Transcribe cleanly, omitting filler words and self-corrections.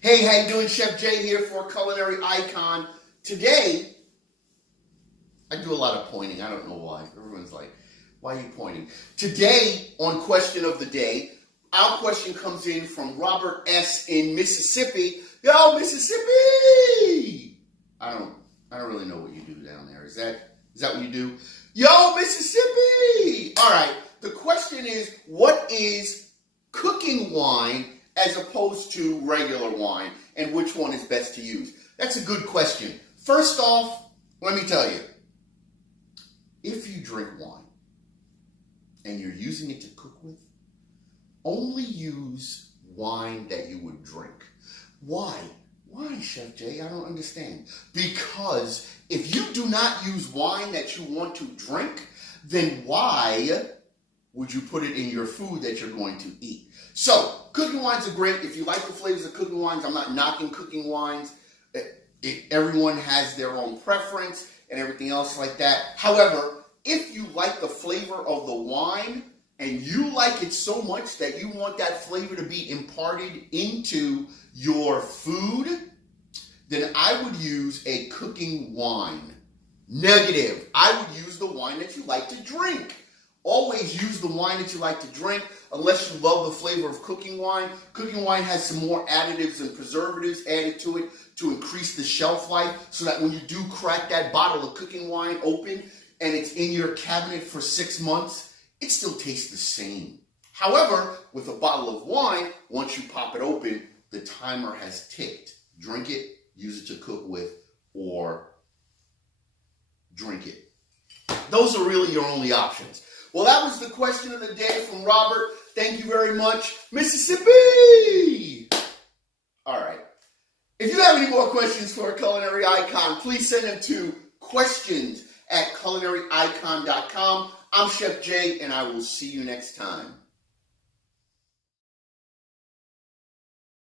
Hey, how you doing? Chef Jay here for Culinary Icon. Today, I do a lot of pointing. I don't know why. Everyone's like, why are you pointing? Today, on Question of the Day, our question comes in from Robert S. in Mississippi. Yo, Mississippi! I don't really know what you do down there. Is that what you do? Yo, Mississippi! All right. The question is, what is cooking wine as opposed to regular wine, and which one is best to use? That's a good question. First off, let me tell you, if you drink wine and you're using it to cook with, only use wine that you would drink. Why? Why, Chef Jay? I don't understand. Because if you do not use wine that you want to drink, then why would you put it in your food that you're going to eat? So, cooking wines are great. If you like the flavors of cooking wines, I'm not knocking cooking wines. Everyone has their own preference and everything else like that. However, if you like the flavor of the wine and you like it so much that you want that flavor to be imparted into your food, then I would use a cooking wine. Negative. I would use the wine that you like to drink. Always use the wine that you like to drink, unless you love the flavor of cooking wine. Cooking wine has some more additives and preservatives added to it to increase the shelf life, so that when you do crack that bottle of cooking wine open and it's in your cabinet for 6 months, it still tastes the same. However, with a bottle of wine, once you pop it open, the timer has ticked. Drink it, use it to cook with, or drink it. Those are really your only options. Well, that was the question of the day from Robert. Thank you very much, Mississippi! All right. If you have any more questions for Culinary Icon, please send them to questions@culinaryicon.com. I'm Chef Jay, and I will see you next time.